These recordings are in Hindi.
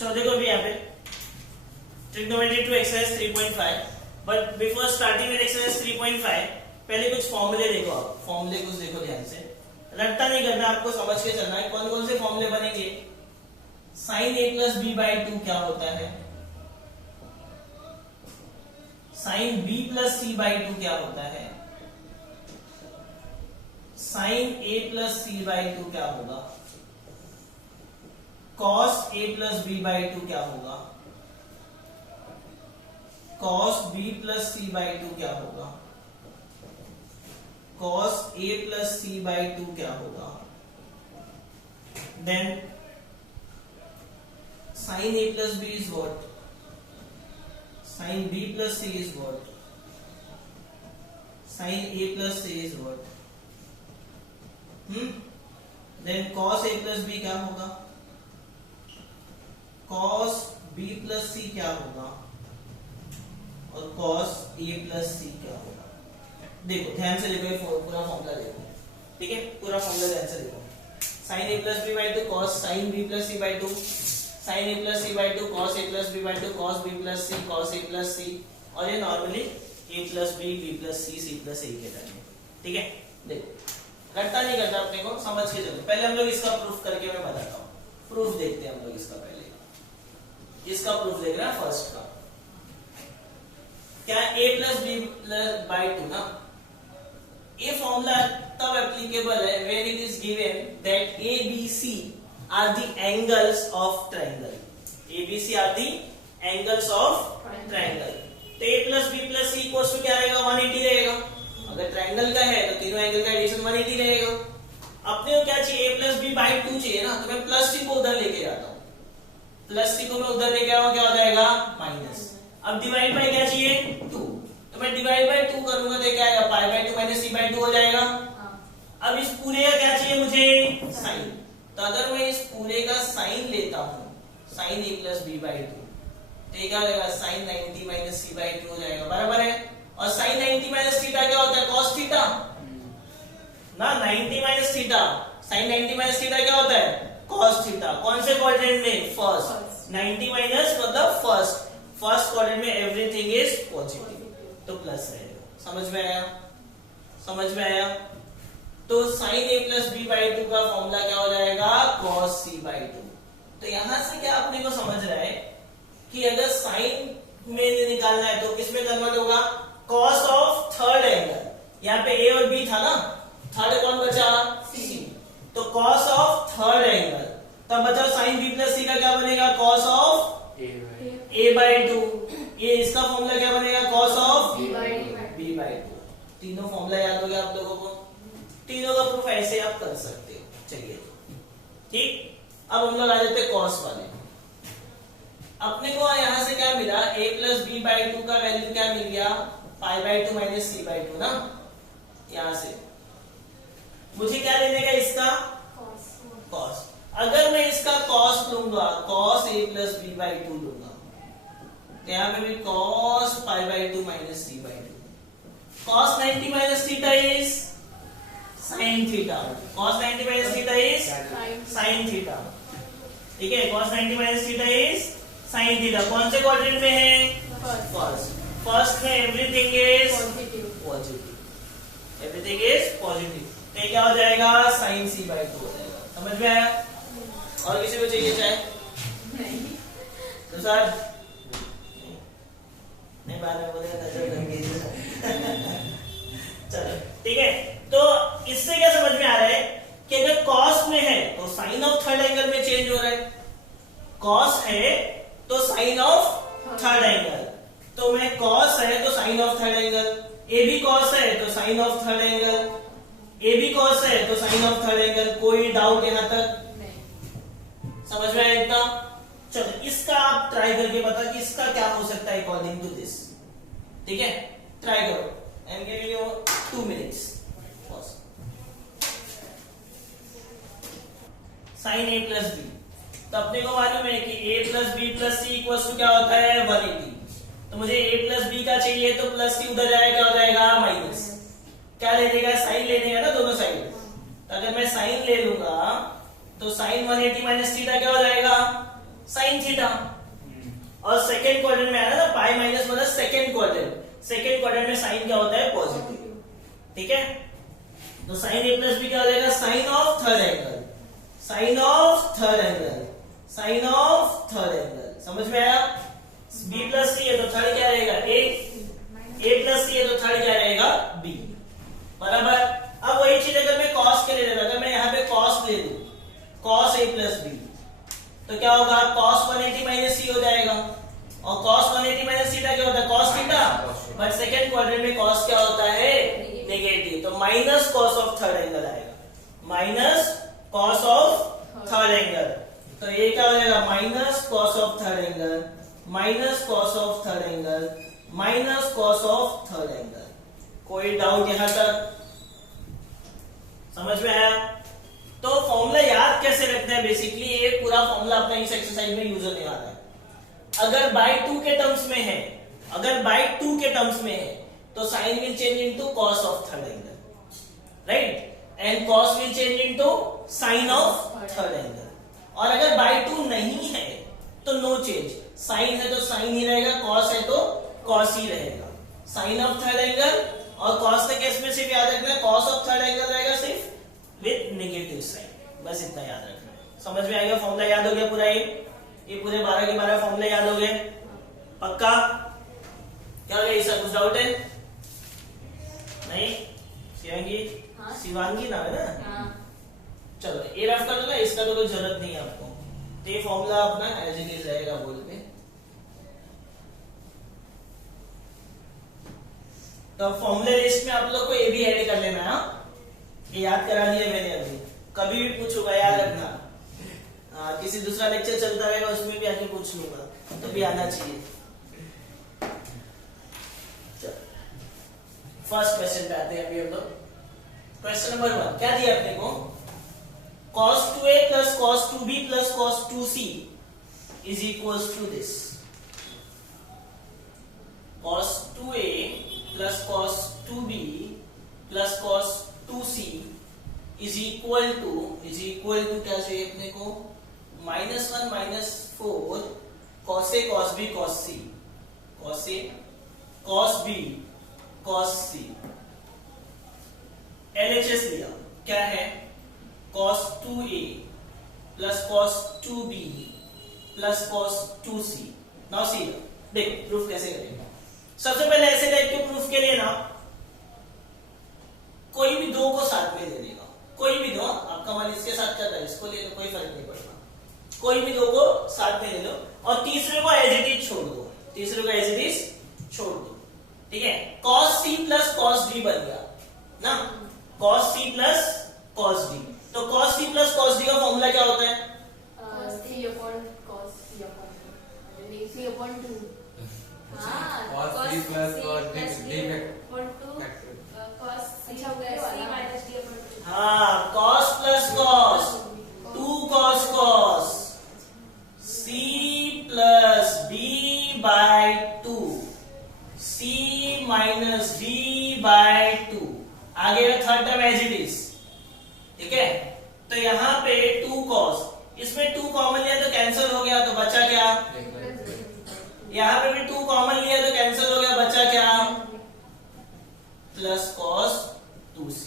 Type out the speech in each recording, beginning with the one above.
चौथे को भी यहाँ पे trigonometry 2 exercise 3.5। But before starting with exercise 3.5 पहले कुछ फॉर्मूले देखो। आप फॉर्मूले कुछ देखो ध्यान से, रट्टा नहीं करना, आपको समझ के चलना है। कौन कौन से फॉर्मूले बनेंगे? Sine A plus B by 2 क्या होता है? Sine B plus C by 2 क्या होता है? Sine A plus C by 2 क्या होगा? Cos A plus B by 2 क्या होगा? Cos B plus C by 2 क्या होगा? Cos A plus C by 2 क्या होगा? Then sine A plus B is what? Sine B plus C is what? Sine A plus C is what? Then cos A plus B क्या होगा? कॉस बी प्लस सी क्या होगा? और कॉस ए प्लस सी क्या होगा? देखो ध्यान से देखो, पूरा फॉर्मूला देखो, ठीक है? पूरा फॉर्मूला ध्यान से देखो। Sine A plus B by 2 cos sine B plus C by 2, sine A plus C by 2 cos A plus B by 2 cos B plus C cos A plus C, और ये normally A plus B plus C plus A के टर्म में, ठीक है? देखो रट्टा नहीं करना, अपने को समझ के चलो। पहले हम लोग इसका प्रूफ करके मैं बताता हूँ। प्रूफ देखते हैं हम लोग इसका। पहले इसका प्रूफ देख रहे हैं फर्स्ट का। क्या a प्लस बी बाई 2 ना, ये फॉर्मूला तब एप्लीकेबल है where it is given that A B C are the angles of triangle. A B C are the angles of triangle. तो a plus B plus C equals to क्या रहेगा? 180 रहेगा। अगर ट्राइंगल का है तो तीनों एंगल का एडिशन 180 रहेगा। अपने को क्या चाहिए? a प्लस बी बाई 2 चाहिए ना, तो मैं प्लस सी को उधर लेके जाता हूँ। प्लस सी को मैं उधर लेके आऊँ, क्या हो जाएगा? माइनस। अब डिवाइड बाय क्या चाहिए? 2, तो मैं डिवाइड बाय 2 करूंगा तो क्या आएगा? Pi by 2 minus C by 2 हो जाएगा। अब इस पूरे का क्या चाहिए मुझे? साइन। तो अगर मैं इस पूरे का साइन लेता हूँ, sine A plus B by 2, तो ये क्या हो जाएगा? साइन 90 माइनस सी बाई 2 हो जाएगा, बराबर है। और साइन 90 माइनस थीटा क्या होता है? कॉस थीटा ना। 90 minus theta, sine 90 minus theta क्या होता है? Cos theta. कौन से क्वाड्रेंट में? फर्स्ट। 90 माइनस मतलब फर्स्ट। फर्स्ट क्वाड्रेंट में एवरीथिंग इज पॉजिटिव, तो प्लस रहेगा। समझ में आया? समझ में आया? तो sine A plus B by 2 का फॉर्मूला क्या हो जाएगा? Cos C by 2। तो यहां से क्या अपने को समझ रहा है कि अगर साइन में निकालना है तो किसमें कन्वर्ट होगा? Cos of third angle. यहाँ पे ए और बी था ना, थर्ड कौन बचा? सी। तो कॉस ऑफ थर्ड एंगल, तब बचा साइन बी प्लस सी का क्या बनेगा? Cos of A by 2। ये इसका फॉर्मूला क्या बनेगा? Cos of B by 2। तीनों फॉर्मूला याद हो गया आप लोगों को? तीनों का प्रूफ ऐसे आप कर सकते हो। चलिए ठीक, अब हम लोग आ जाते हैं कॉस वाले। अपने को यहां से क्या मिला? a प्लस बी बाई 2 का वैल्यू क्या मिल गया? Pi by 2 minus C by 2 ना। यहां से मुझे क्या लेने का? इसका कॉस। अगर मैं इसका कॉस लूंगा, cos A plus B by 2 लूंगा, तो यहां पे भी cos pi by 2 minus C by 2। Cos 90 minus theta is sine theta. Cos 90 minus theta is sine theta, ठीक है? Cos 90 minus theta is sine theta. कौन से क्वाड्रेंट में है? फर्स्ट। फर्स्ट में everything is positive. Everything is positive, तो क्या हो जाएगा? साइन सी बाई 2 हो जाएगा। समझ में आया? और किसी को चाहिए चाहे? नहीं। तो सर नहीं, बाद में बोलेगा नजर लग गई। चलो ठीक है। तो इससे क्या समझ में आ रहा है कि अगर कॉस में है तो साइन ऑफ थर्ड एंगल में चेंज हो रहा है। कॉस है तो साइन ऑफ थर्ड एंगल, तो मैं कॉस है तो साइन ऑफ थर्ड एंगल, ए भी कॉस है तो साइन ऑफ थर्ड एंगल, ए भी कॉस है तो साइन ऑफ थर्ड एंगल। कोई डाउट यहां तक? समझ में आया इतना? चलो इसका आप ट्राई करके बता कि इसका क्या हो सकता है अकॉर्डिंग टू दिस, ठीक है? ट्राई करो। I am giving you 2 minutes. Sine A plus B, तो अपने को मालूम है कि a plus B plus C equal to क्या होता है? 180। तो मुझे a प्लस बी का चाहिए तो प्लस सी उधर जाएगा, क्या हो जाएगा? माइनस। क्या लेने का? साइन लेने का ना दोनों साइड। तो अगर मैं साइन ले लूंगा तो साइन 180 माइनस थीटा क्या हो जाएगा? Sine theta. और सेकेंड क्वाड्रेंट में आया ना पाई माइनस मतलब सेकेंड क्वाड्रेंट, सेकेंड क्वाड्रेंट में साइन क्या होता है पॉजिटिव, ठीक है। तो साइन ए प्लस बी क्या हो जाएगा sine of third angle, sine of third angle, sine of third angle, समझ में आया। बी प्लस सी है तो थर्ड क्या रहेगा ए प्लस सी है तो थर्ड क्या रहेगा बी, बराबर। अब वही चीज अगर मैं कॉस के ले लेता, अगर मैं यहाँ पे कॉस ले लूं, कॉस ए प्लस बी, तो क्या होगा कॉस 180 माइनस सी हो जाएगा। और कॉस 180 माइनस थीटा क्या होता है cos theta, but second quadrant में कॉस क्या होता है नेगेटिव, तो minus cos of third angle आएगा, minus cos of third angle. तो ये क्या हो जाएगा minus cos of third angle, minus cos of third angle, minus cos of third angle. कोई डाउट यहां तक समझ में आया। तो फॉर्मूला याद कैसे रखना है, बेसिकली ये पूरा फॉर्मूला अपना इस एक्सरसाइज में यूज होने वाला है। अगर बाय 2 के टर्म्स में है, अगर बाय 2 के टर्म्स में है तो sine will change into cos of third angle, right, and cos will change into sine of third angle. और अगर बाय 2 नहीं है तो नो चेंज, साइन है तो साइन ही रहेगा, कॉस है तो कॉस ही रहेगा, साइन ऑफ थर्ड एंगल। और कॉस के केस में सिर्फ याद रखना है कॉस ऑफ थर्ड एंगल रहेगा सिर्फ विद नेगेटिव साइन, बस इतना याद रखना है। समझ में आ गया, फॉर्मूला याद हो गया पूरा, ये पूरे 12 के 12 फॉर्मूले याद हो गए, पक्का। क्या हो गया इसका कुछ डाउट है नहीं? शिवांगी, शिवांगी नाम है ना, चलो ये रफ कर दो, इसका तो कोई जरूरत नहीं है आपको, तो ये फॉर्मूला अपना एज इट इज रहेगा बोल पे। तो फॉर्मूले लिस्ट में आप लोग को ये भी ऐड कर लेना है, ये याद करा दिया मैंने अभी, कभी भी पूछूंगा याद रखना। किसी दूसरा लेक्चर चलता रहेगा उसमें भी आके पूछ लूंगा, तो भी आना चाहिए। फर्स्ट क्वेश्चन पे आते हैं अभी हम लोग। क्वेश्चन नंबर 1 क्या दिया अपने को, cos 2a plus cos 2b plus cos 2c is equals to this, cos 2a plus cos 2b plus cos 2c is equal to क्या चाहिए अपने को -1 -4 cos a cos b cos c, cos a cos b cos c। LHS लिया क्या है cos 2a plus cos 2b plus cos 2c। Now see देख प्रूफ कैसे करेंगे। सबसे पहले ऐसे टाइप के प्रूफ के लिए ना कोई भी दो को साथ में ले लेगा, कोई भी दो, आपका मन इसके साथ कर रहा है इसको ले लो, कोई फर्क नहीं पड़ता, कोई भी दो को साथ में ले लो और तीसरे को एज इट इज छोड़ दो, तीसरे को एज इट इज छोड़ दो, ठीक है। cos c plus cos d बन गया ना, cos c plus cos d। तो cos c plus cos d का फॉर्मूला क्या होता है c upon cos c upon 2 c upon 2 cos c plus cos d upon 2 cos c minus d upon 2। हाँ cos plus cos 2 cos cos c plus b by 2 c minus d by 2। आगे third term as it is, ठीक है। तो यहाँ पे 2 cos, इसमें 2 कॉमन लिया तो कैंसिल हो गया, तो बचा क्या, यहाँ पे भी 2 कॉमन लिया तो कैंसिल हो गया, बचा क्या प्लस cos 2c।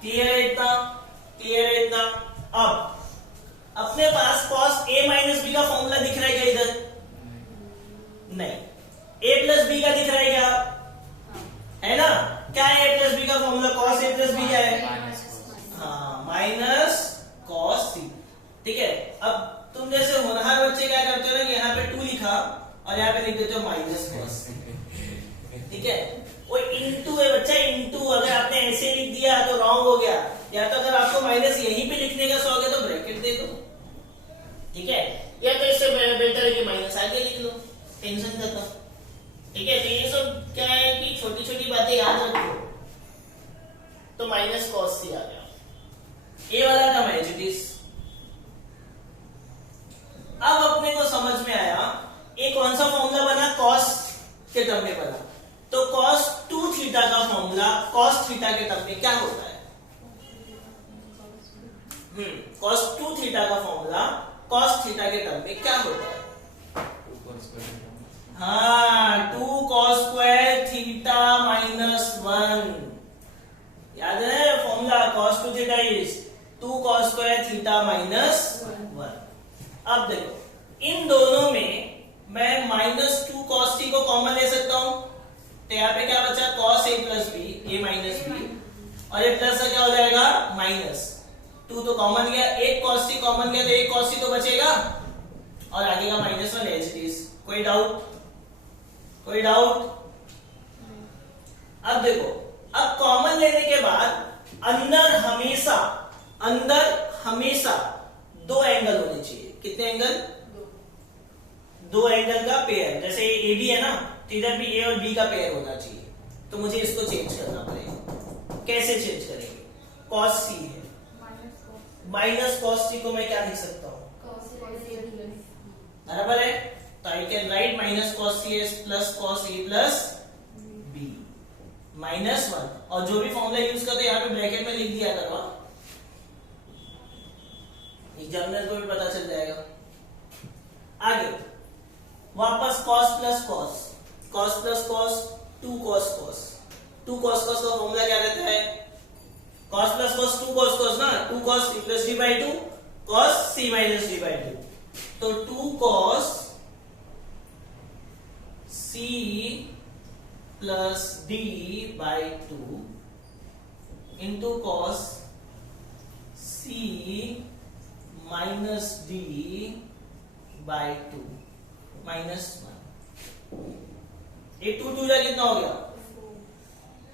क्लियर है इतना, क्लियर है इतना। अब अपने पास cos a माइनस बी का फॉर्मूला दिख रहा है क्या इधर, नहीं, a प्लस बी का दिख रहा है क्या, है ना। क्या है a प्लस बी का formula, cos a plus B क्या है, हाँ माइनस cos c, ठीक है। अब तुम जैसे होनहार बच्चे क्या करते हो ना, यहाँ पे 2 लिखा और यहाँ पे लिख देते हो माइनस cos, ठीक है। वो इनटू है बच्चा, इनटू, अगर आपने ऐसे लिख दिया तो रॉन्ग हो गया, या तो अगर आपको माइनस यहीं पे लिखने का शौक है तो ब्रैकेट दे दो, ठीक है, या तो इससे बेटर है कि माइनस आगे लिख लो, टेंशन खत्म, ठीक है। तो ये सब क्या है कि छोटी छोटी बातें याद रखो, तो माइनस cos c आ गया, ये वाला टर्म है इट इज। अब अपने को समझ में आया ये कौन सा फॉर्मूला बना, cos के टर्म में बना, तो cos 2 थीटा का फॉर्मूला cos थीटा के टर्म में क्या होता है, cos 2 थीटा का फॉर्मूला cos थीटा के टर्म में क्या होता है? 2 cos square theta. हाँ, 2 cos स्क्वायर थीटा माइनस 1. याद है formula? cos 2 theta is 2 cos square theta minus 1. अब देखो इन दोनों में मैं माइनस 2 cos t को कॉमन ले सकता हूं, तो यहाँ पे क्या बचा? cos a plus B, a minus B, और ये प्लस का क्या हो जाएगा? माइनस 2 तो कॉमन गया, एक cos t कॉमन गया, तो एक cos t तो बचेगा, और आगे का माइनस 1 एज इट इज. कोई डाउट? कोई डाउट? अब देखो, अब कॉमन लेने के बाद अंदर हमेशा दो एंगल होने चाहिए. कितने एंगल? दो एंगल का पेयर. जैसे ए बी है ना, तो इधर भी ए और बी का पेयर होना चाहिए. तो मुझे इसको चेंज करना पड़ेगा. कैसे चेंज करेंगे? cos c है, माइनस cos c को मैं क्या लिख सकता हूं? बराबर है. तो I can write minus cos c S plus cos a plus b minus 1. और जो भी फॉर्मूला यूज करते यहाँ पे ब्रैकेट में लिख दिया करो, एग्जामिनर को भी पता चल जाएगा. आगे वापस cos प्लस cos 2 cos का फॉर्मूला क्या रहता है? cos प्लस cos 2 cos ना, 2 cos c plus d by 2 cos c minus d by 2. तो 2 cos c plus d by 2 into cos c minus d by 2 minus 1. एक 2 जा कितना हो गया?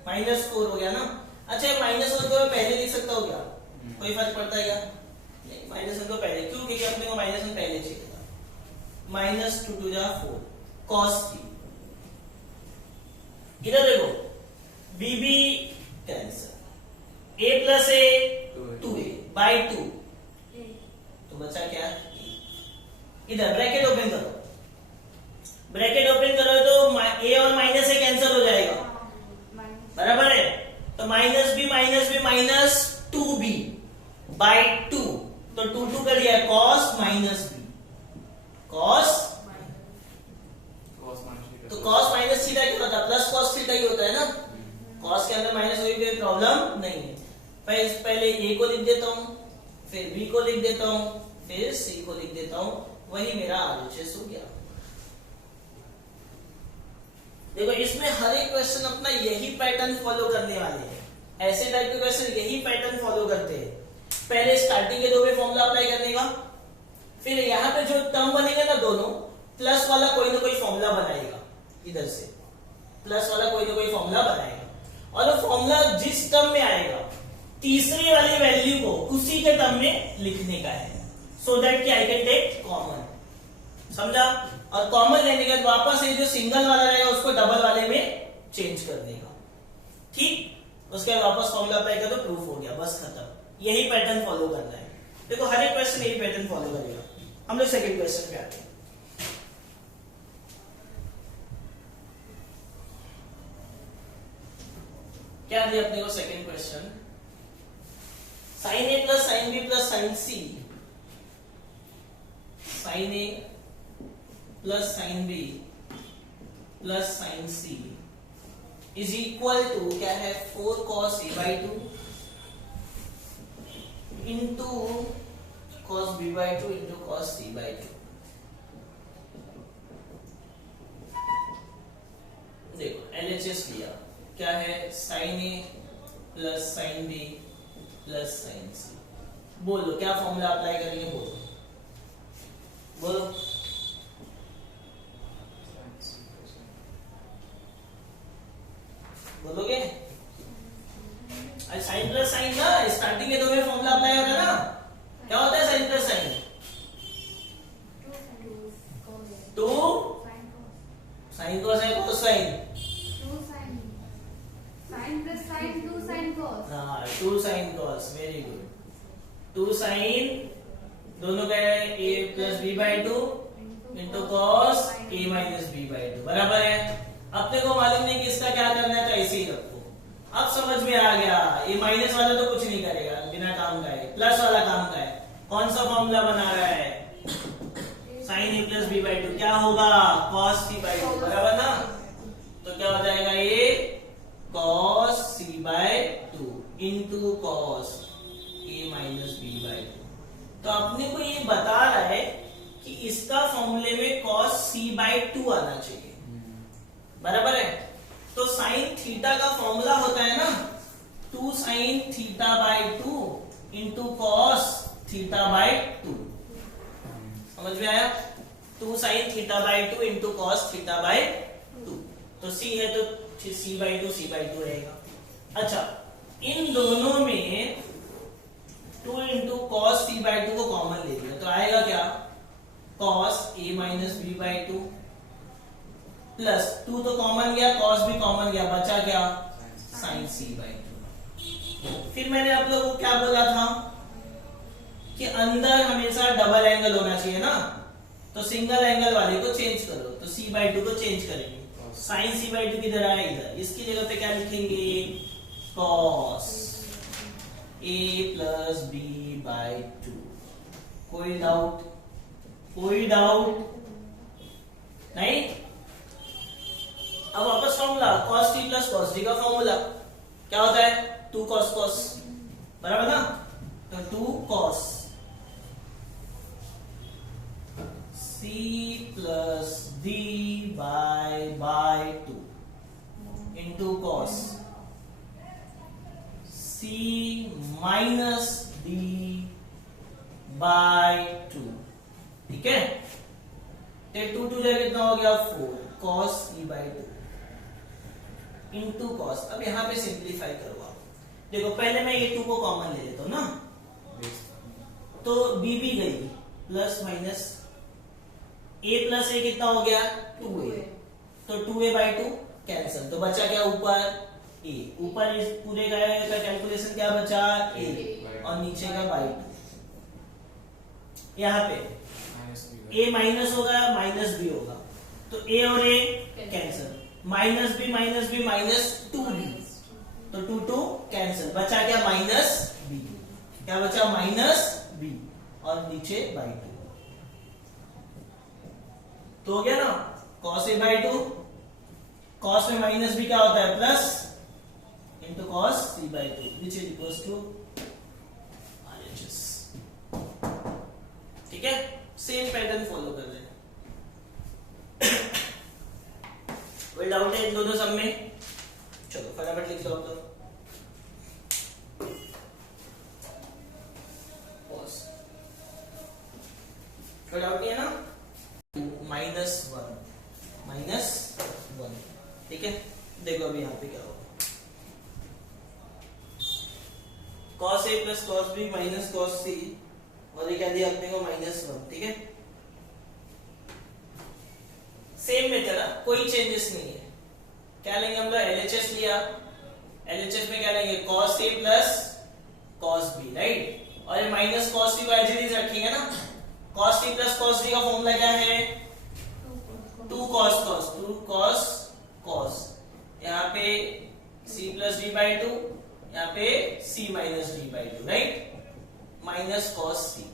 माइनस 4 हो गया ना. अच्छा माइनस 1 को मैं पहले लिख सकता हूँ क्या? कोई फर्क पड़ता है क्या? नहीं, माइनस 1 को पहले. क्यों? क्योंकि अपने को माइनस 1 पहले चाहिए था. माइनस 2 जा 4 cos t. इधर देखो b b cancel, a plus a 2a by 2, तो बचा क्या? इधर ब्रैकेट ओपन करो, तो a और माइनस a कैंसिल हो जाएगा. बराबर है. तो minus b minus 2b by 2, तो 2 कर दिया cos माइनस b cos. तो cos माइनस थीटा क्या होता है? प्लस cos थीटा ही होता है ना. cos के अंदर माइनस होगी कोई प्रॉब्लम नहीं है. पहले a को लिख देता हूं, फिर b को लिख देता हूं, फिर c को लिख देता हूं. वही मेरा RHS हो गया. देखो इसमें हर एक क्वेश्चन अपना यही पैटर्न फॉलो करने वाले हैं. ऐसे टाइप के क्वेश्चन यही पैटर्न फॉलो करते हैं. पहले स्टार्टिंग के दो में फॉर्मूला अप्लाई करने का, फिर यहाँ पे जो टर्म बनेगा ना दोनों, प्लस वाला कोई ना कोई फॉर्मूला बनाएगा. इधर से प्लस वाला कोई ना कोई फॉर्मूला बनाएगा, और वो फॉर्मूला जिस टर्म में आएगा तीसरी वाली वैल्यू को उसी के टर्म में लिखने का है, सो दैट कि आई कैन टेक कॉमन. समझा? और कॉमन लेने के बाद वापस ये जो सिंगल वाला रहेगा उसको डबल वाले में चेंज कर देगा. ठीक. उसके बाद वापस फॉर्मूला अप्लाई कर दो, प्रूफ हो गया, बस खत्म. यही पैटर्न फॉलो करना है. देखो हर एक क्वेश्चन यही पैटर्न फॉलो करेगा. हम लोग सेकंड क्वेश्चन पे आते हैं. क्या दिया अपने को second question? Sine A plus sine B plus sine C, sine A plus sine B plus sine C is equal to क्या है? 4 cos a by 2 into cos b by 2 into cos c by 2. देखो LHS लिया, क्या है? Sine A plus sine B plus sine C. बोलो क्या फॉर्मूला अप्लाई करेंगे? बोलो. बोलोगे? साइन प्लस साइन ना, स्टार्टिंग के दो में फॉर्मूला अप्लाई होगा ना. क्या होता है sine plus sine? 2 sine cos है cos साइन. 2 sin cos. हाँ 2 sine cos. Very good. 2 sine दोनों का है a plus b by 2 into cos a minus b by 2. बराबर है. अपने को मालूम नहीं कि इसका क्या करना है, तो ऐसे ही रखो. अब समझ में आ गया. ये माइनस वाला तो कुछ नहीं करेगा, बिना काम का है. प्लस वाला काम का है. कौन सा फॉर्मूला बना रहा है? Sine A plus B by two क्या होगा कॉस सी बाई टू, बराबर ना। तो क्या हो जाएगा ये cos C by two into cos A minus B by two. तो अपने को ये बता रहा है कि इसका फॉर्मूले में कॉस सी बाई टू आना चाहिए, बराबर है। तो साइन थीटा का फॉर्मूला होता है ना 2 sine theta by two into cos theta by two, समझ में आया। 2 sine theta by two into cos theta by two. तो सी है तो सी बाई टू रहेगा। अच्छा, इन दोनों में 2 into cos C by two को कॉमन ले लिया तो आएगा क्या cos A minus B by two plus 2 तो कॉमन गया, कॉस भी कॉमन गया, बचा क्या साइन सी बाई टू। फिर मैंने आप लोगों को क्या बोला था कि अंदर हमेशा डबल एंगल होना चाहिए ना, तो सिंगल एंगल वाले को चेंज करो, तो सी बाई टू को चेंज करेंगे। साइन सी बाई टू किधर आया इधर, इसकी जगह पे क्या लिखेंगे cos A plus B by two. कोई डाउट नहीं। अब वापस formula cos T plus cos D का फॉर्मूला क्या होता है 2 कॉस कॉस, बराबर ना। तो 2 cos C plus D by two into cos C minus D by two, ठीक है। 2 2 जगह कितना हो गया 4 cos E by two into cos. अब यहां पे सिंप्लीफाई करो आप, देखो पहले मैं ये 2 को कॉमन ले लेता हूं ना, तो बी भी गई प्लस माइनस ए प्लस ए कितना हो गया 2a, तो 2a बाई टू कैंसिल, तो बचा क्या ऊपर ए, ऊपर इस पूरे का कैलकुलेशन क्या बचा a और नीचे का बाई टू। यहाँ पे a माइनस होगा माइनस b होगा, तो a और a cancel, minus b minus 2b, तो 2 2 कैंसिल, बचा क्या माइनस b, क्या बचा माइनस b और नीचे बाई टू। तो हो गया ना cos a by two, cos में माइनस b क्या होता है plus into cos c by two which is equals to RHS, ठीक है। सेम पैटर्न फॉलो कर रहे हैं। कोई डाउट है इन दोनों सब में? चलो फटाफट लिख लो तो। कोई डाउट नहीं है ना? माइनस वन, ठीक है। देखो अभी यहाँ पे क्या होगा cos a plus cos b minus cos c, और ये क्या दिया अपने को -1, ठीक है। सेम में चला, कोई चेंजेस नहीं है। क्या लेंगे हम लोग LHS लिया, LHS में क्या लेंगे cos a plus cos b, right. और ये माइनस cos c को एज इट इज रखेंगे ना। cos t plus cos d का फॉर्मूला क्या है 2 cos cos, यहाँ पे c plus d by two, यहाँ पे c minus d by two, right, minus cos c।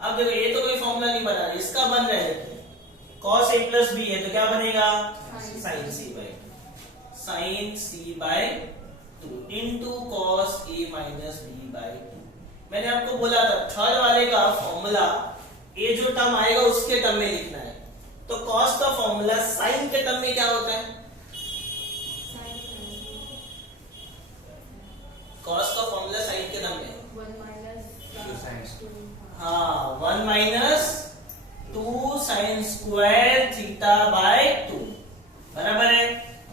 अब देखो ये तो कोई फॉर्मूला नहीं बना रहा, इसका बन रहा है cos a प्लस b है तो क्या बनेगा sin c by to, sin c by two into cos a minus b by two. मैंने आपको बोला था थर्ड वाले का फॉर्मूला ये जो टर्म आएगा उसके टर्म में लिखना है। तो cos का फॉर्मूला sin के टर्म में क्या होता है? cos का फॉर्मूला sin के टर्म में 1 minus 2 sine square theta by 2, बराबर है।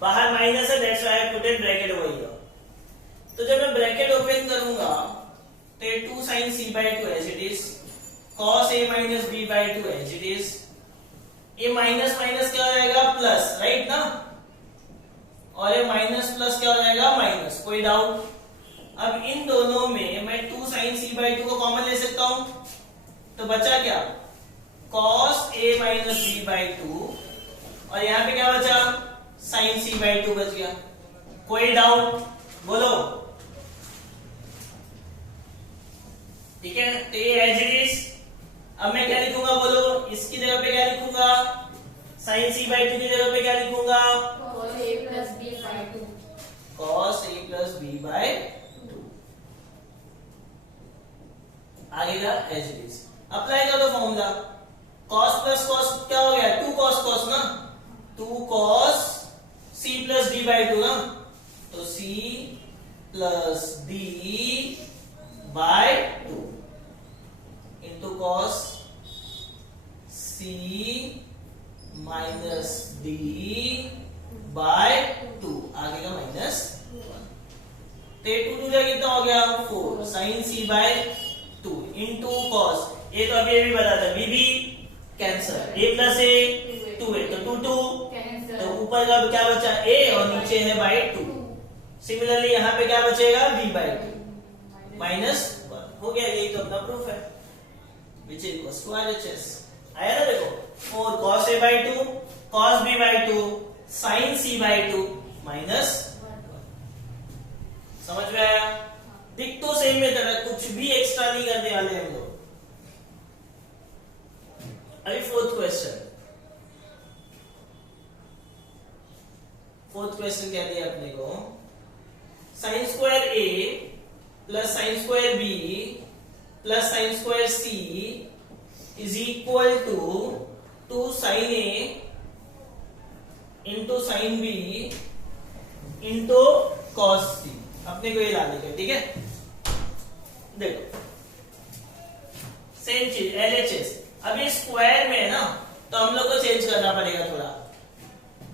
बाहर माइनस है, that's why I put in bracket over here. तो जब मैं ब्रैकेट ओपन करूंगा तो 2 sine c by 2 as it is, cos a minus b by 2 as it is. ये माइनस माइनस क्या हो जाएगा प्लस, राइट ना, और ये माइनस प्लस क्या हो जाएगा माइनस, कोई डाउट? अब इन दोनों में मैं 2 साइन c बाई 2 को कॉमन ले सकता हूं, तो बचा क्या cos a minus b by 2, और यहां पे क्या बचा साइन c बाई 2 बच गया। कोई डाउट बोलो? ठीक है, तो ये एज इट इज अब मैं क्या लिखूंगा बोलो, इसकी जगह पे क्या लिखूंगा, साइन सी बाई 2 की जगह पे क्या लिखूंगा, cos a plus b by 2. cos a plus b by 2। आगे का एज इट इज अप्लाई कर दो फॉर्मूला, cos प्लस cos क्या हो गया, 2 cos cos ना, 2 cos c plus d by 2 ना, तो c plus d by 2 into cos c minus d by 2, आगे का माइनस 1, तो 2 का कितना हो गया 4 sin c by 2 into cos, ये तो अभी भी बता था, b भी cancer, a plus a 2a, तो 2 Cancel. तो ऊपर का क्या बचा a और नीचे है by 2। सिमिलरली यहाँ पे क्या बचेगा b by 2 माइनस 1 हो गया, यही तो अपना प्रूफ है, which is equals to RHS। आया ना, देखो 4 cos a by 2 cos b by 2 sin c by 2 minus 1। समझ में आया, दिख तो सेम में तरह, कुछ भी एक्स्ट्रा नहीं करने वाले हम लोग। अभी फोर्थ क्वेश्चन क्या दिया अपने को, sine square a plus sine square b plus sine square c is equal to 2 sine a into sine b into cos c, अपने को ये लाने का, ठीक है। देखो सेम चीज LHS, अभी स्क्वायर में है ना, तो हम लोग को चेंज करना पड़ेगा थोड़ा।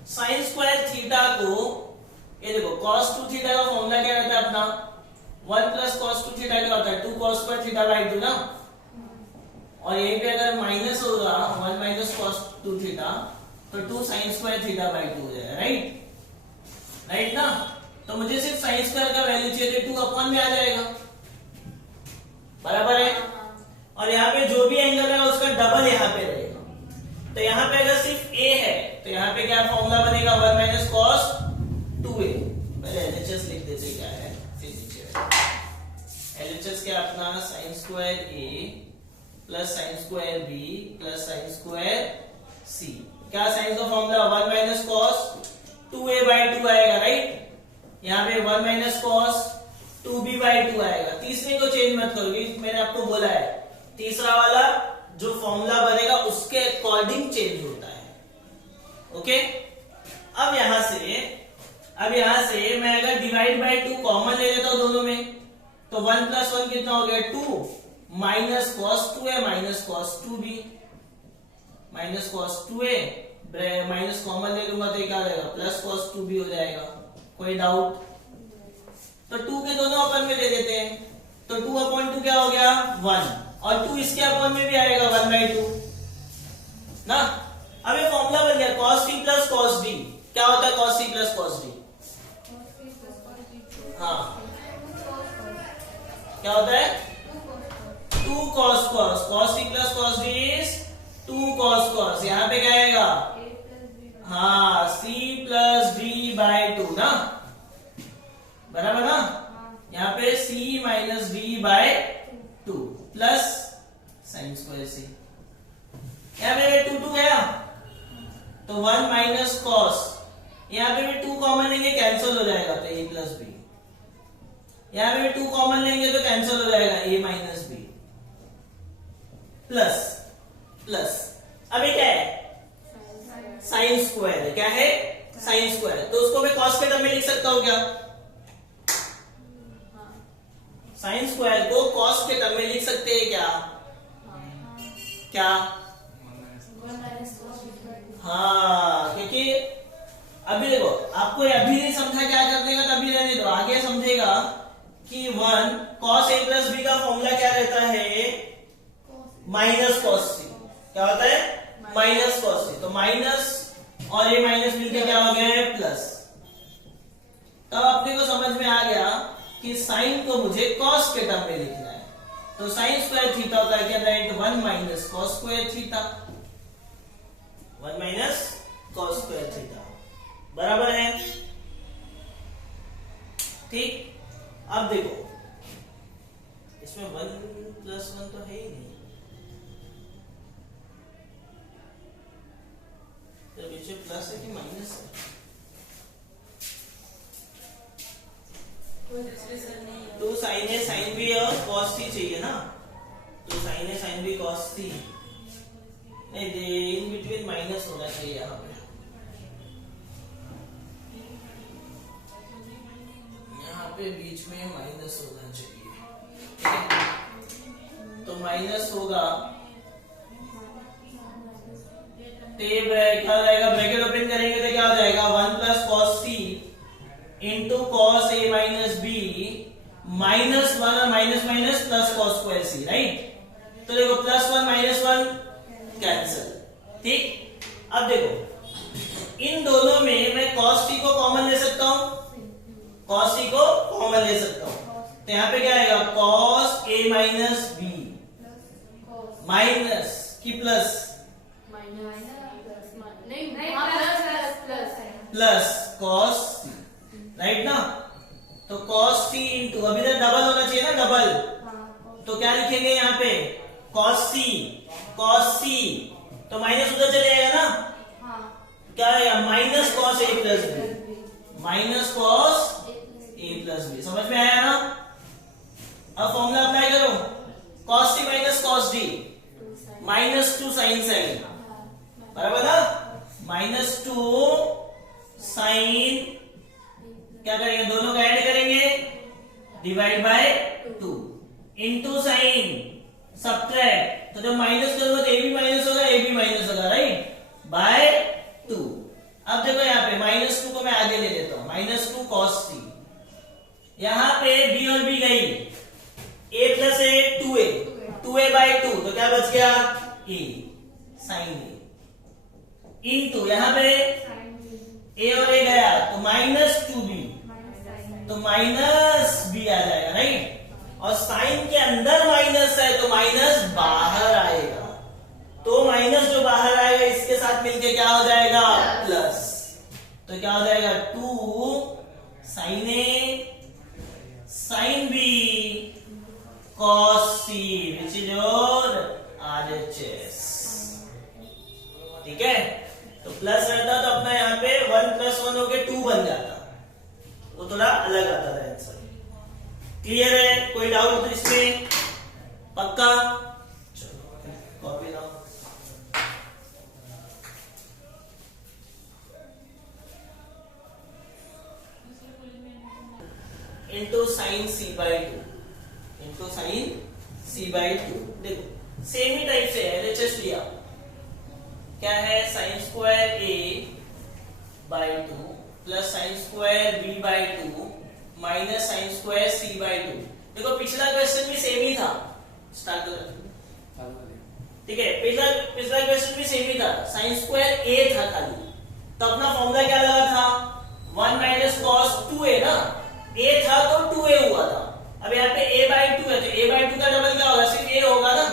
साइन स्क्वायर थीटा को, ये देखो cos 2 थीटा का फॉर्मूला क्या रहता है अपना, 1 प्लस cos 2 थीटा क्या होता है, 2 cos स्क्वायर थीटा बाई 2 ना, और यहीं पे अगर माइनस होगा 1 माइनस cos 2 थीटा, तो 2 साइन स्क्वायर थीटा बाई 2 हो जाएगा, राइट ना। तो मुझे सिर्फ साइन स्क्वायर का वैल्यू चाहिए, 2 अपॉन में आ जाएगा, बराबर है। और यहाँ पे जो भी एंगल है उसका डबल यहाँ पे रहेगा, तो यहाँ पे अगर सिर्फ a है तो यहाँ पे क्या फॉर्मूला बनेगा, 1 माइनस cos 2a। पहले LHS लिख देते क्या है, फिर नीचे LHS क्या अपना, sign square a plus sine square b plus sine square c, क्या साइन का formula 1 minus cos 2a by 2 आएगा, राइट। यहाँ पे 1 माइनस cos 2b बाई 2 आएगा। तीसरे को चेंज मत करो, मैंने आपको बोला है तीसरा वाला जो फॉर्मूला बनेगा उसके अकॉर्डिंग चेंज होता है, ओके। अब यहां से मैं अगर डिवाइड बाई 2 कॉमन ले लेता हूं दोनों में, तो 1 प्लस 1 कितना हो गया 2 minus cos 2a minus cos 2b minus cos 2a, minus common ले लूंगा तो क्या रहेगा, प्लस cos 2b हो जाएगा। कोई डाउट, तो 2 के दोनों अपन में ले लेते हैं, तो 2 अपॉन 2 क्या हो गया 1, और 2 इसके अपॉन में भी आएगा 1 बाई 2 ना। अब ये फॉर्मूला बन गया cos c plus cos d, क्या होता है cos c plus cos d, हाँ क्या होता है 2 cos cos c plus cos d is 2 cos, यहाँ पे क्या आएगा, हाँ c प्लस d बाई 2 ना, बराबर ना। यहाँ पे c minus d by 2 plus sine square c, यहाँ पे 2 गया तो 1 माइनस कॉस, यहाँ पे भी 2 कॉमन लेंगे कैंसिल हो जाएगा, तो a प्लस बी, यहाँ पे भी 2 कॉमन लेंगे तो कैंसिल हो जाएगा a माइनस बी प्लस अभी क्या है साइन स्क्वायर है, क्या है साइन स्क्वायर, तो उसको मैं कॉस के टर्म में लिख सकता हूं क्या, साइन स्क्वायर को कॉस के टर्म में लिख सकते हैं क्या, हाँ, क्योंकि अभी देखो आपको अभी नहीं समझा क्या करने का, तभी रहने दो, आगे समझेगा कि 1 cos a प्लस b का फॉर्मूला क्या रहता है, माइनस cos c, क्या होता है माइनस cos c, तो माइनस और ये माइनस मिलकर क्या हो गया है प्लस। तब अपने को समझ में आ गया कि साइन को मुझे cos के टर्म में लिखना है, तो साइन स्क्वायर थीटा होता है क्या, right, 1 minus cos square theta, 1 minus cos square theta, बराबर है, ठीक। अब देखो इसमें 1 प्लस 1 तो है ही नहीं, तो बीच में प्लस है कि माइनस है? Two sine A sine B और कॉस सी चाहिए ना, तो sine A sine B cos C नहीं, इन बिटवीन माइनस होना चाहिए यहाँ पे, यहाँ पे बीच में माइनस होना चाहिए, ठीक है? तो माइनस होगा तो ये क्या हो जाएगा, ब्रैकेट ओपन करेंगे तो क्या हो जाएगा, 1 plus cos C into cos A minus B minus 1 और minus minus plus cos square C, right? तो देखो प्लस 1 माइनस 1 कैंसिल, ठीक? अब देखो इन दोनों में मैं कॉस सी को कॉमन ले सकता हूं, कॉस सी को कॉमन ले सकता हूं, तो यहाँ पे क्या आएगा, cos A minus B minus की प्लस प्लस कॉस सी, राइट ना? तो कॉस सी इंटू, अभी तक डबल होना चाहिए ना, डबल, तो क्या लिखेंगे यहाँ पे, कॉस सी तो माइनस उधर चले जाएगा ना, क्या आएगा, minus cos A plus B, minus cos A plus B, समझ में आया ना? अब फॉर्मूला अप्लाई करो, cos C minus cos D minus 2 sine sine, बराबर ना, माइनस 2 साइन, क्या करेंगे, दोनों का ऐड करेंगे, divide by 2 into sign subtract, तो जब माइनस करोगे तो ए भी माइनस होगा, ए भी माइनस होगा, राइट, बाय 2। अब देखो यहाँ पे -2 को मैं आगे ले लेता हूं, -2 cos सी, यहाँ पे b और b गई, a plus A 2a, 2a bye 2, तो क्या बच गया, a साइन ए इंटू यहाँ पे a और a गया तो -2b, तो -b आ जाएगा, राइट? और साइन के अंदर माइनस है तो माइनस बाहर आएगा, तो माइनस जो बाहर आएगा इसके साथ मिलके क्या हो जाएगा, प्लस, तो क्या हो जाएगा 2 sine A sine B cos C which is your RHS, ठीक है? तो प्लस रहता तो अपना यहाँ पे 1 + 1 होके 2 बन जाता, वो थोड़ा अलग आता था आंसर। क्लियर है? कोई डाउट इसमें? पक्का? चलो कॉपी लाओ। Into sine C by 2, into sine C by 2, देखो सेम ही टाइप से है, LHS लिया, क्या है, sine square A by 2 plus sine square B by 2 minus sine square C by 2। देखो पिछला क्वेश्चन भी सेम ही था, स्टार्ट करो, ठीक है? पिछला क्वेश्चन भी सेम ही था, साइन स्क्वायर ए था खाली, तो अपना फॉर्मूला क्या लगा था, 1 माइनस कॉस 2a ना, a था तो 2a हुआ था, अब यहाँ पे a बाई 2 है तो a बाई 2 का डबल क्या होगा, सिर्फ a होगा ना,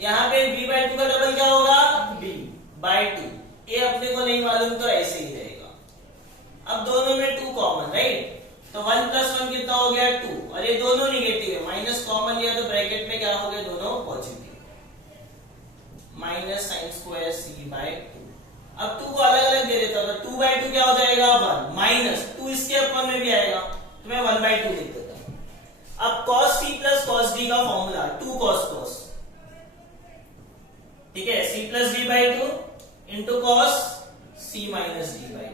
यहाँ पे b बाई 2 का डबल क्या होगा, b बाई 2, a अपने को नहीं मालूम तो ऐसे ही रहेगा। अब दोनों में 2 कॉमन, राइट? तो 1 + 1 कितना हो गया, 2, और ये दोनों निगेटिव है, माइनस कॉमन लिया तो ब्रैकेट में क्या हो गए, दोनों positive, minus sine square C by 2। अब 2 को अलग अलग दे देता हूं, 2 बाई 2 क्या हो जाएगा, 1 माइनस 2 इसके अपन में भी आएगा, तो मैं 1 बाई 2 लिख देता हूं। अब cos c plus cos d का फॉर्मूला 2 cos, ठीक है, c plus d by 2 into cos c minus d by 2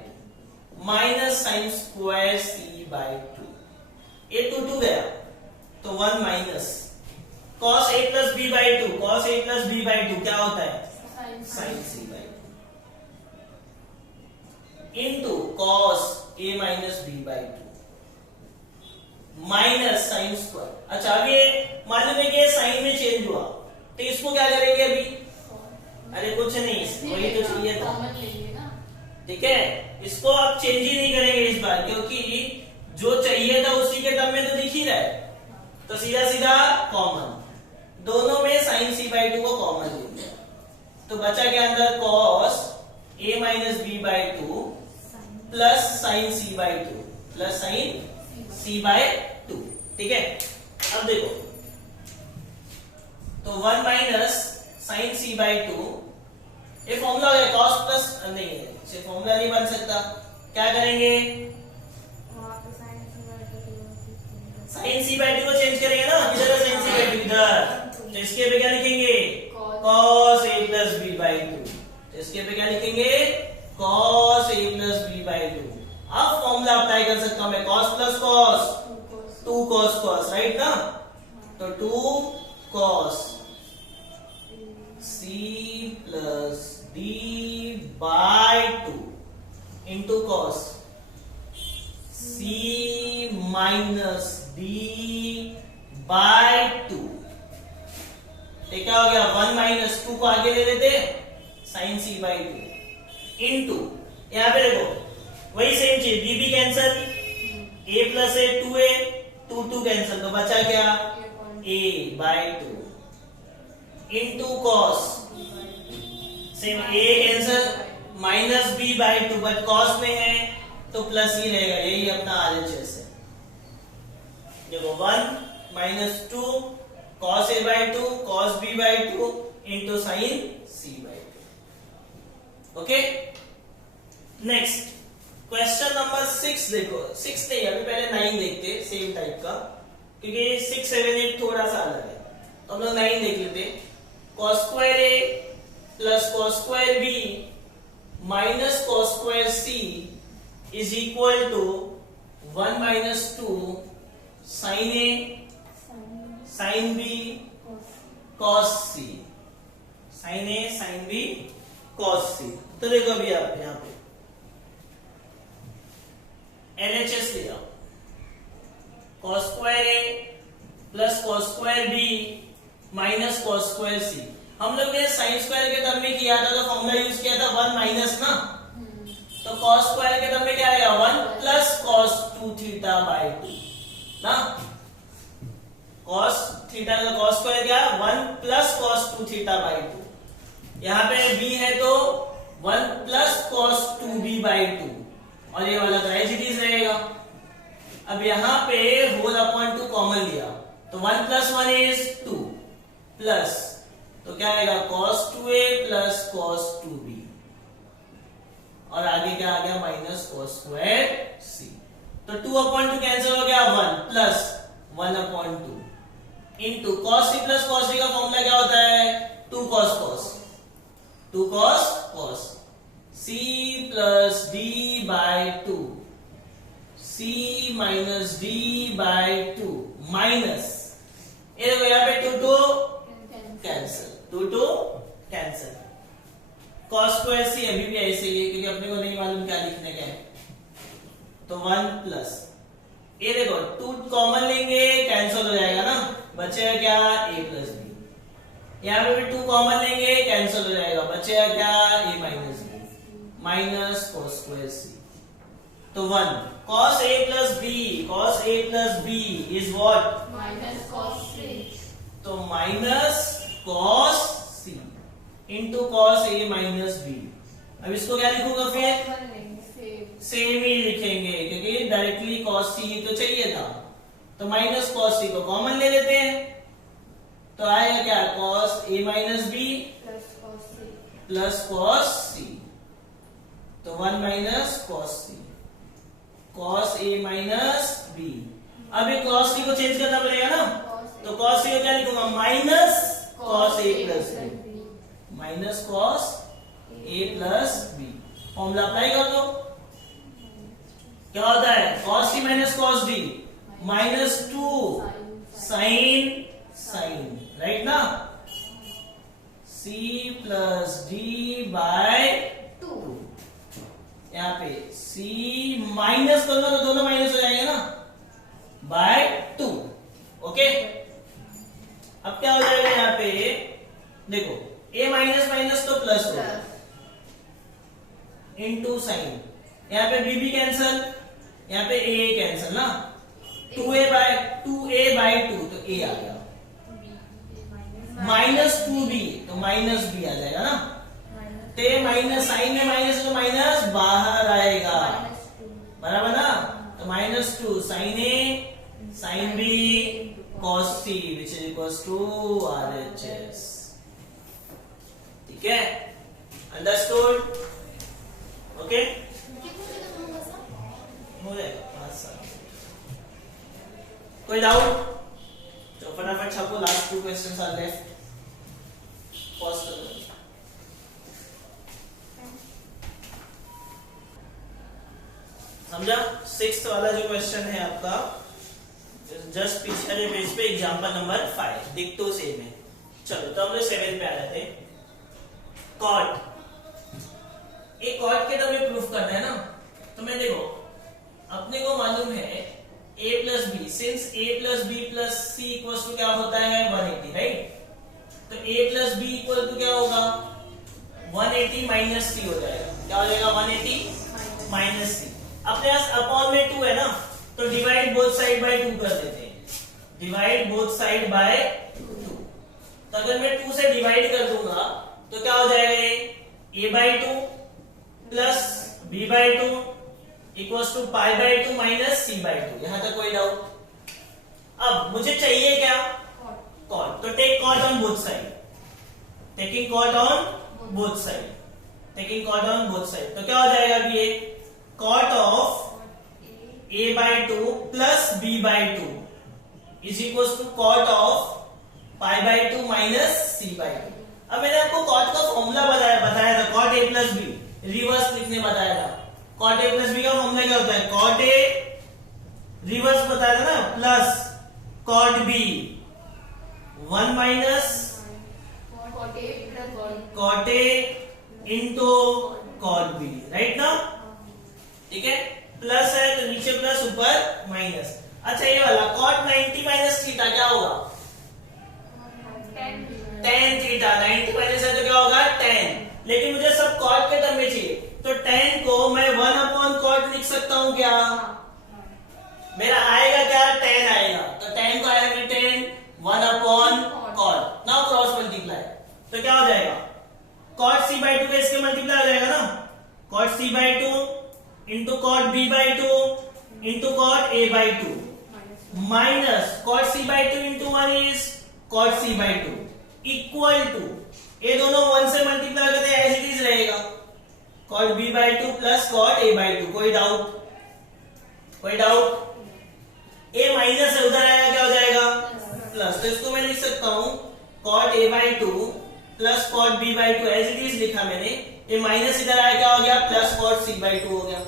minus sine square c by 2, ये 2 गया तो 1 minus cos a plus b by 2, cos a plus b by 2 क्या होता है, sine c by 2 into cos a minus b by 2 minus sine square. अच्छा अब ये मालूम है कि ये साइन में चेंज हुआ, तो इसको क्या करेंगे अभी, अरे कुछ नहीं, वही तो चाहिए था, ठीक है? इसको आप चेंज ही नहीं करेंगे इस बार, क्योंकि जो चाहिए था उसी के टर्म में तो दिख ही रहा है, तो सीधा सीधा कॉमन, दोनों में साइन सी बाई 2 को कॉमन ले लिया, तो बचा क्या अंदर, cos a minus b by 2 plus sign c by 2 plus sign c by 2, ठीक है? अब देखो तो 1 माइनस साइन c बाई 2, ये फॉर्मूला हो गया cos प्लस नहीं है, ये फॉर्मूला नहीं बन सकता। क्या करेंगे, sin c by 2 को चेंज करेंगे ना, किधर है sin c by 2 इधर, तो इसके पे क्या लिखेंगे cos a plus b by 2, तो इसके पे क्या लिखेंगे cos a plus b by 2। अब फॉर्मूला अप्लाई कर सकता हूं मैं, cos plus cos 2 cos cos, right ना, तो 2 cos c plus d by 2 into cos c minus d by 2। ये क्या हो गया, 1 माइनस 2 को आगे ले लेते sin c by 2 इंटू, यहां पे देखो वही सेम चीज, b भी cancel, a plus a 2a 2 cancel, तो बचा क्या a by 2 into cos, same a cancel minus b by 2, but cos में है तो प्लस ही रहेगा, यही अपना RHS है। देखो 1 minus 2 cos a by 2 cos b by 2 into sin c by 2। Okay, next question number 6 देखो, 6 नहीं अभी पहले 9 देखते, सेम टाइप का, क्योंकि 6 7 8 थोड़ा सा अलग है, तो हम लोग 9 देख लेते। cos square a plus cos square b minus cos square c is equal to 1 minus 2 sin a sin b cos c, sin a sin b cos c। तो देखो अभी आप यहाँ पे LHS ले आओ, cos square a plus cos square b minus cos square c। हम लोग ने sin square के टर्म में किया था, तो फॉर्मूला यूज किया था 1 माइनस ना, तो cos square के टर्म में क्या आएगा 1 प्लस cos 2 थीटा बाय 2 ना, cos थीटा का cos स्क्वायर क्या 1 प्लस cos 2 थीटा बाय 2। यहाँ पे b है तो 1 प्लस cos 2b बाय 2, और ये वाला तो एज इट इज रहेगा। अब यहाँ पे होल अपॉन 2 कॉमन लिया, तो 1 प्लस 1 इज 2 प्लस, तो क्या आएगा cos 2a plus cos 2b, और आगे क्या आ गया माइनस cos स्क्वायर c, तो 2 अपॉन 2 कैंसिल हो गया, 1 plus 1 upon 2 into cos c plus cos d का फॉर्मूला क्या होता है 2 cos cos, 2 cos cos c plus d by 2 c minus d by 2 minus, ये देखो यहाँ पे 2 cancel, 2 cancel, cos square c अभी भी ऐसे ही है, क्योंकि अपने को नहीं मालूम क्या लिखने का है, तो 1 प्लस, ये देखो 2 कॉमन लेंगे कैंसिल हो जाएगा ना, बचेगा क्या a प्लस बी, यहाँ पे भी 2 कॉमन लेंगे कैंसिल हो जाएगा, बचेगा क्या a minus B minus cos square c, तो 1 cos a plus b is what minus cos c, तो minus cos c into cos a minus b। अब इसको क्या लिखूंगा फिर सेम ही लिखेंगे, क्योंकि डायरेक्टली cos c तो चाहिए था, तो माइनस cos c को कॉमन ले लेते हैं, तो आएगा क्या cos a minus b plus cos c, तो 1 minus cos c, cos a minus b। अब ये cos c को चेंज करना पड़ेगा ना, तो cos c को क्या लिखूंगा minus cos a plus b, minus cos a plus b। Formula apply कर दो, क्या होता है cos c minus cos d minus 2 sin right ना, c प्लस d बाय 2, यहाँ पे c माइनस कर लो तो दोनों माइनस हो जाएंगे ना, बाय 2। ओके, अब क्या हो जाएगा यहाँ पे देखो a माइनस माइनस तो प्लस हो जाएगा इंटू साइन, यहाँ पे b भी कैंसल, यहाँ पे a कैंसल ना, 2a बाय 2 तो a आ गया, माइनस 2b तो माइनस b आ जाएगा ना, ते माइनस साइन में माइनस तो माइनस बाहर आएगा, बराबर ना, तो minus 2 sine a sine b cos c which is equals to RHS। ठीक है, अंडरस्टूड? ओके, कितने से खत्म होगा सर? हो जाएगा 5 साल। कोई डाउट? तो फटाफट छापो, last 2 questions are left. Pause करो। समझा? 6th वाला जो क्वेश्चन है आपका जस्ट पीछे वाले पेज पे एग्जांपल नंबर 5 दिख तो सेम है। चलो तो हम लोग 7 पे आ जाते हैं। कॉट, एक कॉट के तो हमें प्रूफ करना है ना। तो मैं देखो, अपने को मालूम है a plus B, since a plus B plus C equal to क्या होता है 180, राइट? तो a plus B equal to क्या होगा 180 माइनस सी हो जाएगा। क्या हो जाएगा 180 माइनस सी। अपने पास अपॉन में 2 है ना, तो डिवाइड बोथ साइड बाय 2 कर देते हैं। Divide both side by 2। तो अगर मैं 2 से डिवाइड कर दूंगा तो क्या हो जाएगा ये a by 2 plus b by 2 equals to pi by 2 minus c by 2। यहां तक कोई डाउट? अब मुझे चाहिए क्या कॉट, तो take cot on both side. Taking cot on both side, taking cot on both side, तो क्या हो जाएगा अभी ये cot of a by 2 plus b by 2 is equals to cot of pi by 2 minus c by 2। अब मैंने आपको cot का फॉर्मूला बताया था cot a plus b, reverse लिखने बताया था। cot a plus b का फॉर्मूला क्या होता है? cot a रिवर्स बताया था ना, plus cot b 1 minus cot a into cot b, right ना? ठीक है, प्लस है तो नीचे प्लस ऊपर माइनस। अच्छा ये वाला cot 90 माइनस थीटा क्या होगा? tan theta. 90 माइनस है तो क्या होगा 10। लेकिन मुझे सब cot के टर्म में चाहिए, तो tan को मैं 1 अपॉन cot लिख सकता हूं क्या? मेरा आएगा क्या? tan आएगा। तो tan को आया मेरे 10 1 upon cot। Now cross multiply, तो क्या हो जाएगा cot c बाय 2 का इसके मल्टीप्लाई हो जाएगा ना, cot c by 2 into cot b by 2 into cot a by 2 minus cot c by 2 into 1 is cot c by 2 equal to, ये दोनों 1 से मल्टीप्लाई करते हैं एज इट इज रहेगा, cot b by 2 plus cot a by 2। कोई डाउट? कोई डाउट? a माइनस है, उधर आएगा क्या हो जाएगा प्लस। तो इसको मैं लिख सकता हूं cot a by 2 plus cot b by 2 as it is लिखा मैंने। ये माइनस इधर आया क्या हो गया प्लस cot c by 2 हो गया,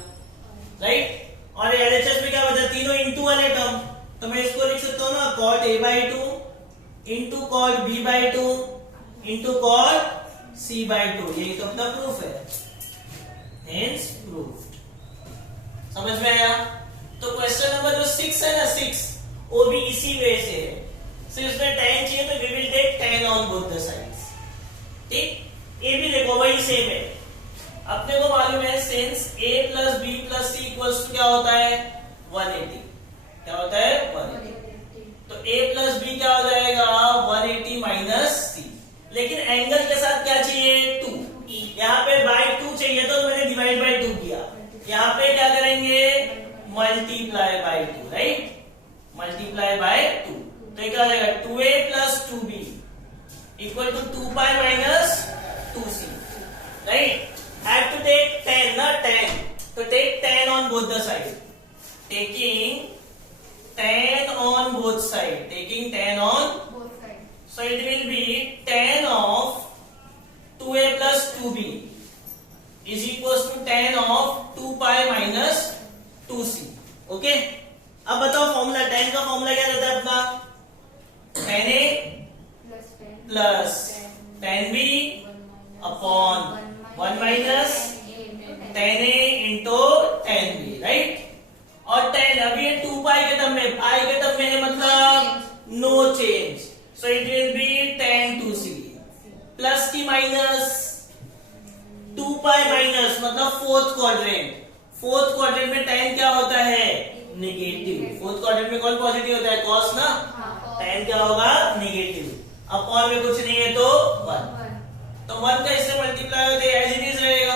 राइट? और एलएचएस में क्या बचा? तीनों इंटू वाले टर्म, तो मैं इसको लिख सकता हूँ ना cot a by 2 into cot b by 2 into cot c by 2। यही तो अपना प्रूफ है, हेंस प्रूफ। समझ में आया? तो क्वेश्चन नंबर जो 6 है ना, 6 वो भी इसी वे से है। सिर्फ इसमें tan चाहिए तो we will take tan on both the sides. ठीक, ये भी देखो वही सेम है। अपने को मालूम है since a plus B plus C equals to क्या होता है 180। क्या होता है 180। तो a प्लस बी क्या हो जाएगा 180 माइनस सी। लेकिन एंगल के साथ क्या चाहिए 2। यहाँ पे बाय 2 चाहिए तो मैंने डिवाइड बाय 2 किया। यहाँ पे क्या करेंगे multiply by 2, right? Multiply by 2, तो क्या हो जाएगा 2a plus 2b equal to 2 pi minus 2c, right? Have to take tan, not tan. So take tan on both the side. Taking tan on both side. Taking tan on both sides. So it will be tan of 2a plus 2b is equals to tan of 2 pi minus 2c. Okay? अब बताओ फॉर्मूला, tan का फॉर्मूला क्या रहता है अपना? tan a plus tan b upon 1 minus tan a into tan b, right? और tan अभी ये 2 पाई के टर्म में, पाई के टर्म में है मतलब no change, so it will be tan 2c plus की माइनस 2 पाई माइनस मतलब फोर्थ क्वाड्रेंट। फोर्थ क्वाड्रेंट में tan क्या होता है नेगेटिव। फोर्थ क्वाड्रेंट में कौन पॉजिटिव होता है cos ना, tan क्या होगा नेगेटिव। अपॉन में कुछ नहीं है तो 1, तो 1 का इससे मल्टीप्लाई होते एज इट इज रहेगा।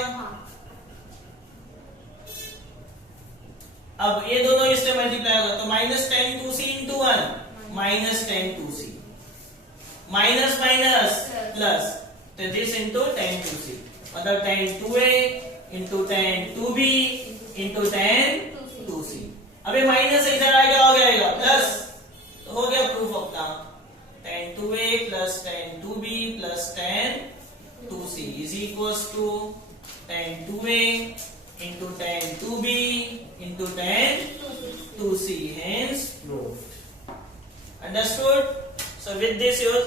अब ये दोनों इससे मल्टीप्लाई होगा तो minus tan 2c into 1 minus tan 2c minus minus plus, तो दिस इंटू tan 2c। मतलब tan 2a into tan 2b into tan 2c। अबे माइनस इधर आ गया, हो जाएगा प्लस, तो हो गया प्रूफ अपना tan 2a plus tan 2b plus tan 2c is equals to tan 2a into tan 2b into tan 2c, hence proved. Understood? So with this your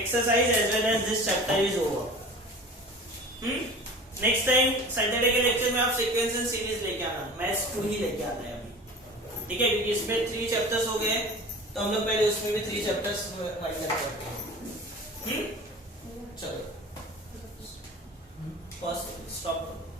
exercise as well as this chapter is over. Next time Saturday के लेक्चर में आप सीक्वेंस एंड सीरीज लेके आना, मैथ्स 2 ही लेके आना है अभी, ठीक है, क्योंकि इसमें 3 चैप्टर्स हो गए, तो हम लोग पहले उसमें भी 3 चैप्टर्स वाइंड अप करते हैं। चलो, पॉज, स्टॉप करो।